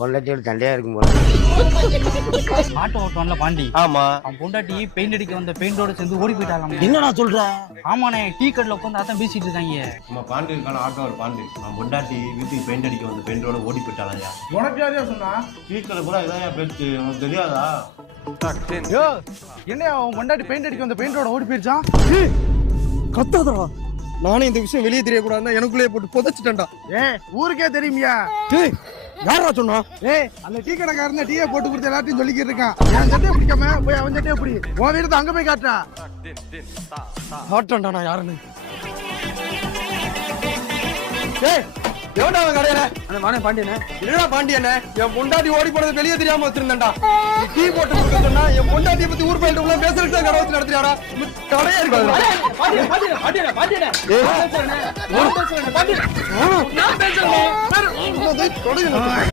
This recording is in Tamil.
பொண்டாட்டியோட சண்டையா இருக்கும் போல. ஆட்டோ ஓட்டுவான்ல பாண்டி, ஆமா. அவன் பொண்டாட்டி பெயிண்ட் அடிக்க வந்த பெயிண்டோட சேர்ந்து ஓடி போயிட்டாங்க. என்னடா சொல்ற? ஆமாண்ணே, டீ கடையில் உட்காந்து அதான் பேசிட்டு இருக்காங்க. நம்ம பாண்டி இருக்கான ஆட்டோ பாண்டி, அவன் பொண்டாட்டி வீட்டுக்கு பெயிண்ட் அடிக்க வந்து பெயிண்டோட ஓடி போயிட்டாலையா. உனக்கு யாரையா சொன்னா? டீக்கடை கூட இதாயா பேச்சு, உனக்கு தெரியாதா? யோ, என்ன அவன் பொண்டாட்டி பெயிண்ட் அடிக்க வந்த பெயிண்டோட ஓடி போயிருச்சான்? கத்தாதடா. நானே இந்த விஷயம் வெளியே தெரியக்கூடாதுன்னா எனக்குள்ளேயே போட்டு புதைச்சிட்டேன்டா. ஊருக்கே தெரியுமியா? யாரா சொன்னா? அந்த டீ கடைக்காரன் டீயை போட்டு கொடுத்து எல்லாத்தையும் சொல்லிக்கிட்டு இருக்கான். என் சட்டையை பிடிக்காம போய் அவன் சட்டையை பிடி. உன் வீரத்தை அங்க போய் காட்டுறா. காட்டேன்டா நான் யாருன்னு. எவன்டா அவன் கடையில? நானே பாண்டியனே. என்னடா பாண்டியனே, என் பொண்டாட்டி ஓடி போனது வெளியே தெரியாம வச்சிருந்தேன்டா. டீ போட்டு கொடுக்க சொன்னா என் பொண்டாட்டியை பத்தி ஊர் போயிட்டு உள்ள பேசுறதுக்கு கடை வச்சு நடத்தியாடா. கடையே இருக்காது. தொடங்க